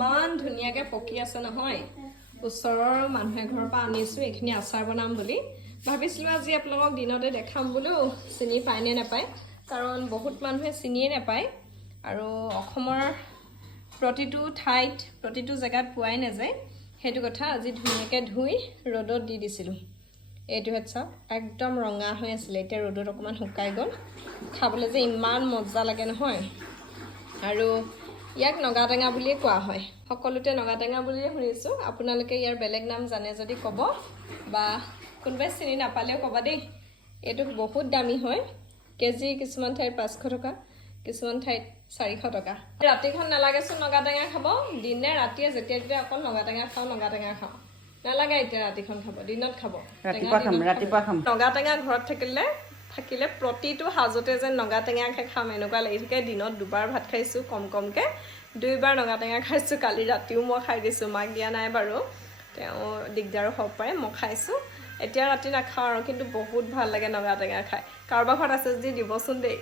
মান ধুনীয়াকৈ পকি আছে নহয় ওচৰৰ মানুহে ঘৰৰ পৰা আনিছোঁ এইখিনি আচাৰ বনাম বুলি ভাবিছিলোঁ আজি আপোনালোকক দিনতে দেখাম বোলো চিনি পায় নে নাপায় কাৰণ বহুত মানুহে চিনিয়ে নাপায় আৰু অসমৰ প্ৰতিটো ঠাইত প্ৰতিটো জেগাত পোৱাই নাযায় সেইটো কথা আজি ধুনীয়াকৈ ধুই ৰ'দত দি দিছিলোঁ এইটো হেড চাওক একদম ৰঙা হৈ আছিলে এতিয়া ৰ'দত অকণমান শুকাই গ'ল খাবলৈ যে ইমান মজা লাগে নহয় আৰু ইয়াক নগাটেঙা বুলিয়ে কোৱা হয় সকলোতে নগাটেঙা বুলিয়ে শুনিছোঁ আপোনালোকে ইয়াৰ বেলেগ নাম জানে যদি ক'ব বা কোনোবাই চিনি নাপালেও ক'বা দেই এইটো বহুত দামী হয় কেজি কিছুমান ঠাইত 500 টকা কিছুমান ঠাইত 400 টকা ৰাতিখন নালাগেচোন নগাটেঙা খাব দিনে ৰাতিয়ে যেতিয়া যেতিয়া অকল নগাটেঙা খাওঁ নালাগে এতিয়া ৰাতিখন খাব দিনত খাব ৰাতিপুৱা খাম নগাটেঙা ঘৰত থাকিলে প্ৰতিটো সাজতে যেন নগাটেঙা খাম এনেকুৱা লাগি থাকে দিনত দুবাৰ ভাত খাইছোঁ কমকৈ 2বাৰ নগাটেঙা খাইছোঁ কালি ৰাতিও মই খাই দিছোঁ মাক দিয়া নাই বাৰু তেওঁ দিগদাৰো হ'ব পাৰে মই খাইছোঁ এতিয়া ৰাতি নাখাওঁ আৰু কিন্তু বহুত ভাল লাগে নগাটেঙা খাই কাৰোবাৰ ঘৰত আছে যদি দিবচোন দেই